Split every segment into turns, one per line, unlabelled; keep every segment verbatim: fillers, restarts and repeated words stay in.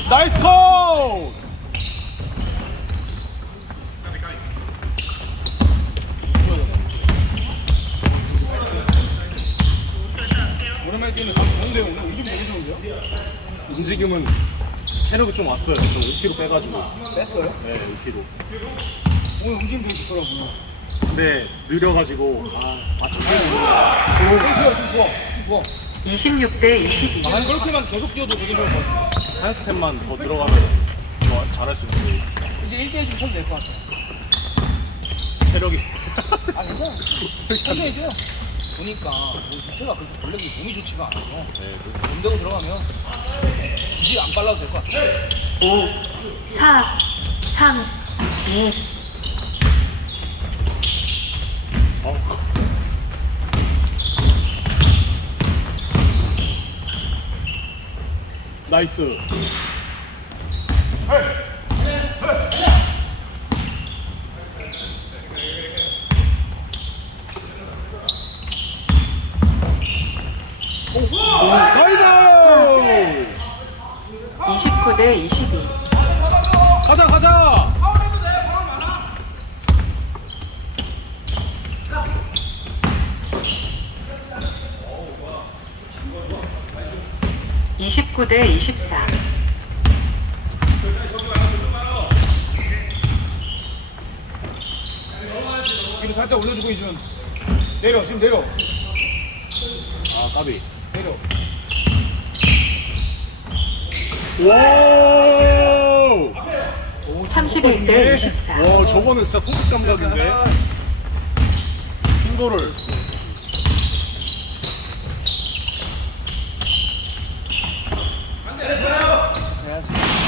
나이스 콜! 오랜만에 뛰는 좋은데요. 오늘 움직임 되게 좋은데요?
움직임은 체력이 좀 왔어요. 저 오 킬로그램 빼가지고.
뺐어요?
네, 오 킬로그램.
오늘 움직임 되게 좋더라고요.
근데 느려가지고 아 맞춰 뛰는
오, 좋아, 좀 좋아. 좀 좋아.
이십육 대 이십이.
한 그렇게만 계속 뛰어도 되게 좋을 것 같아요.
한 스텝만 더 들어가면 좋아, 잘할 수 있는데
이제 일 대 일 좀 쳐도 될 것 같아요.
체력이
아, 괜찮아. 천천히 뛰어. 보니까 우리 밑에가 그렇게 원래 몸이 좋지가 않아서
네,
몸대고 들어가면 굳이 안 빨라도 될 것 같아요.
오, 사, 삼, 이.
어. 나이스. 나이스!
이십구 대 이십이.
가자 가자.
이십구 대 이십사.
뒤로 살짝 올려주고 이준. 내려, 지금 내려.
아 까비.
내려.
와.
삼십일 대 이십사.
와 저거는 진짜 손끝 감각인데. 흰 거를.
해야지.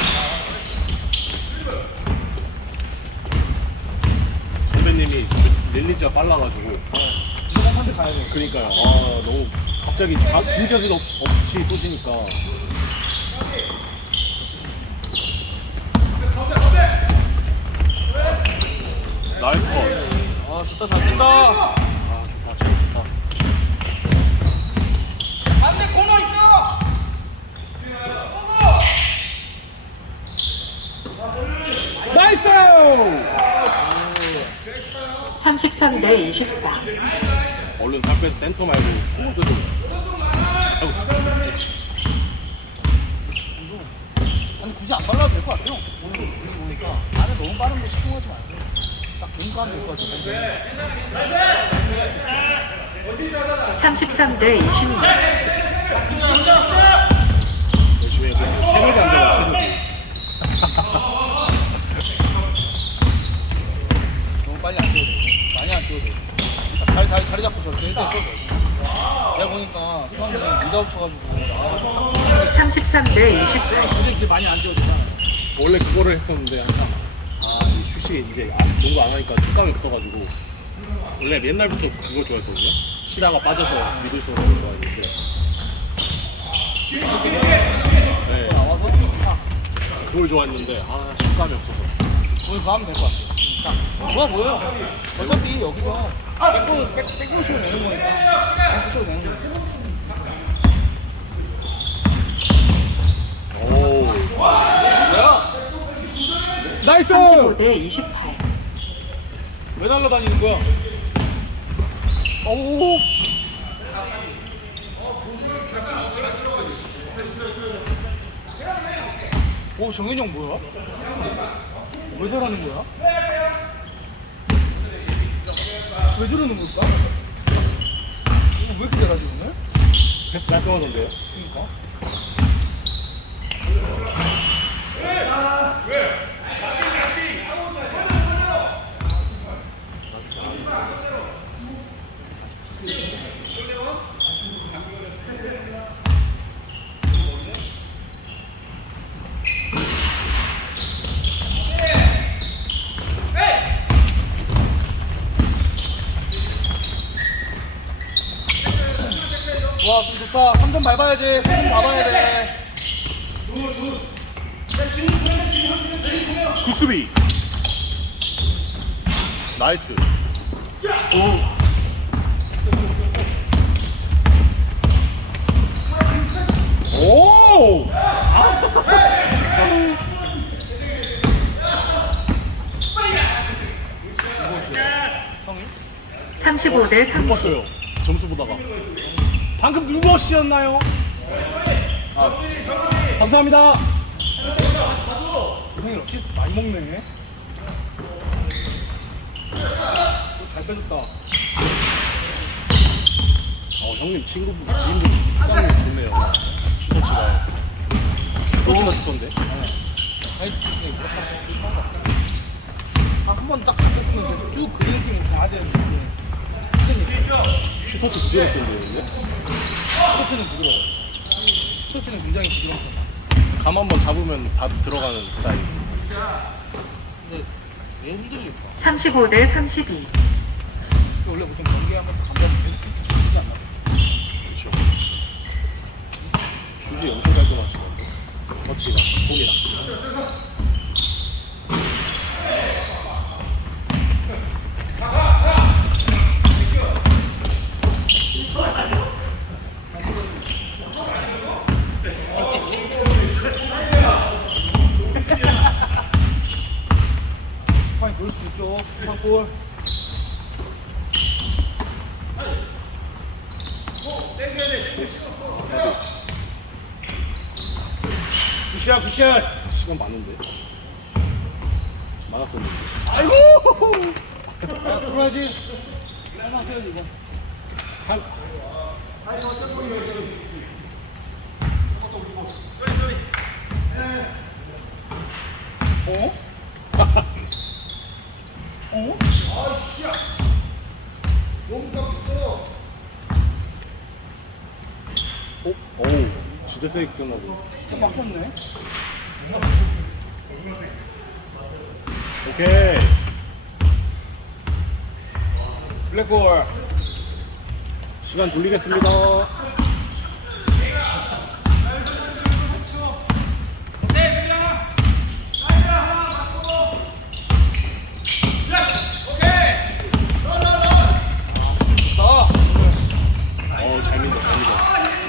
선배님이 슛 릴리즈가 빨라가지고.
무조건 한대 가야 돼.
그러니까요. 아 너무 갑자기 자, 중자질 없, 없이 쏘시니까. 나이스 컷.
아, 좋다, 잘 뛴다.
아 좋다, 잘 좋다.
반대 코너 있어! 나이스!
삼십삼 대 이십사.
얼른 살 빼서 센터 말고 코너도 좀 하고 싶다.
아니, 굳이 안 발라도 될 것 같아요. 오늘 오늘 보니까 안에 너무 빠른 거 치중하지 말고 딱 개인 가면 될 것 같아요.
삼십삼 대 이십육.
열심히 해서 체력이 안 되나 체력이.
너무 빨리 안 뛰어도 돼. 많이 안 뛰어도 돼. 자리, 자리, 자리 잡고 저렇게 일대 쳐도 돼. 내가 보니까 수학이 리드아웃 쳐가지고 나와가지고
삼십삼 대 이십팔.
근데 이렇게 많이 안 뛰어도 되잖아요.
원래 그거를 했었는데 항상 아이 슛이 이제 아, 농구 안 하니까 축감이 없어가지고 원래 옛날부터 그걸 좋아했거든요. 시다가 빠져서 미들 쏘는 걸 좋아했는데 네,
나와서 딱
그걸 좋아했는데 아 축감이 없어서
거기 가면 될 것 같아요. 딱 좋아 보여요. 어차피 여기서 백볼, 백, 백볼 치고 되는 거니까 백볼 치고 되는 거니까.
오
뭐야?
나이스!
삼십오 대 이십팔.
왜 날라다니는 거야? 오. 오, 정현이 형 뭐야? 왜 저러는 거야? 왜 저러는 걸까? 왜 이렇게 잘하지 오늘?
패스 깔끔하던데요?
그러니까. 와, 좀 좋다. 삼 점 밟아야지. 삼 점 밟아야 돼.
굿수비 나이스 오! 오!
삼십오 대 삼십.
누웠어요. 점수 보다가. 방금 누구시였나요? 아, 감사합니다.
형이 럭키 많이 먹네. 잘 빼줬다.
어, 형님 친구 지인들 축구하는 거 좋네요. 슈터치가 슈터치가 좋던데.
아니, 이게 뭐야? 아, 한 번 딱 잡혔으면 계속 쭉 그 느낌이 가야 되는데. 선생님,
슈터치 부드럽던데 근데.
스포츠는 부드러워. 스포츠는 굉장히 부드러워.
감 한번 잡으면 다 들어가는 스타일.
근데 왜 흔들릴까?
삼십오 대 삼십이.
이게 원래 보통 경기하면 감각이 계속 쭉 되지 않나?
그렇죠. 슛이 엄청 깔끔하시던데. 터치가 폼이랑.
파인 볼 수도 있죠. 파인 골. 굿샷, 굿샷.
시간 많은데. 많았었는데.
아이고! 야, 들어야지. 하나 세야지, 이거.
한,
어? 어?
어? 어우, 진짜 세게 끝나고.
진짜 막혔네.
오케이.
블랙볼.
시간 돌리겠습니다.
자,
어우, 잘 민다, 잘 민다.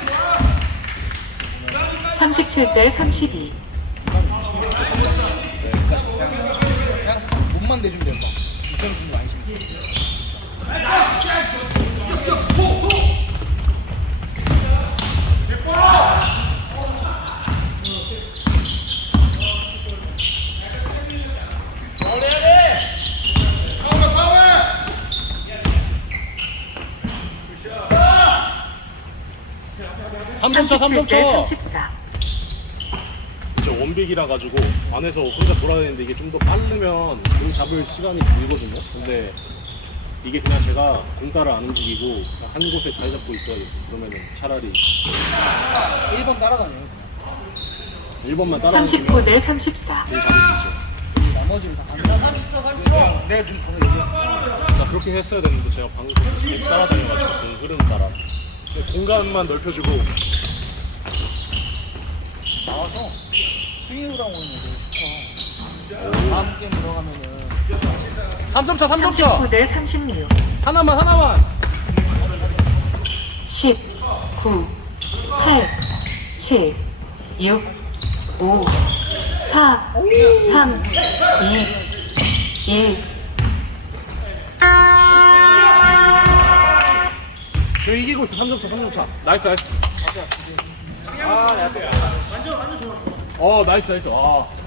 삼십칠 대 삼십이.
그냥 몸만 내주면 된다. 이점 주면 많이 심해.
삼 점 차, 삼 점
삼십칠 대
차.
삼십사.
진짜 원빅이라 가지고 안에서 혼자 돌아다니는데 이게 좀 더 빠르면 공 잡을 시간이 길거든요. 근데 이게 그냥 제가 공 따라 안 움직이고 그냥 한 곳에 잘 잡고 있어야겠어. 그러면은 차라리
일 번 따라다녀.
일 번만 따라다니면
삼십구 대 삼십사.
공 잡을 수 있죠.
나머지는 다 갑니다. 삼십 초, 삼십 초. 내가 지금 가서 얘기해.
나 그렇게 했어야 되는데 제가 방금 계속 따라다녀가지고 공 흐름 따라 근데 공간만 넓혀주고
나와서 스윙으로 오는 애들 스쳐. 다음 게임 들어가면은
삼 점 차, 삼 점
삼십구
차.
대 삼십육.
하나만, 하나만.
십, 구, 팔, 칠, 육, 오, 사, 삼, 이, 일.
저 이기고 있어. 삼 점 차, 삼 점 차. 나이스, 나이스.
아, 야,
어, 나이스, 나이스. 아.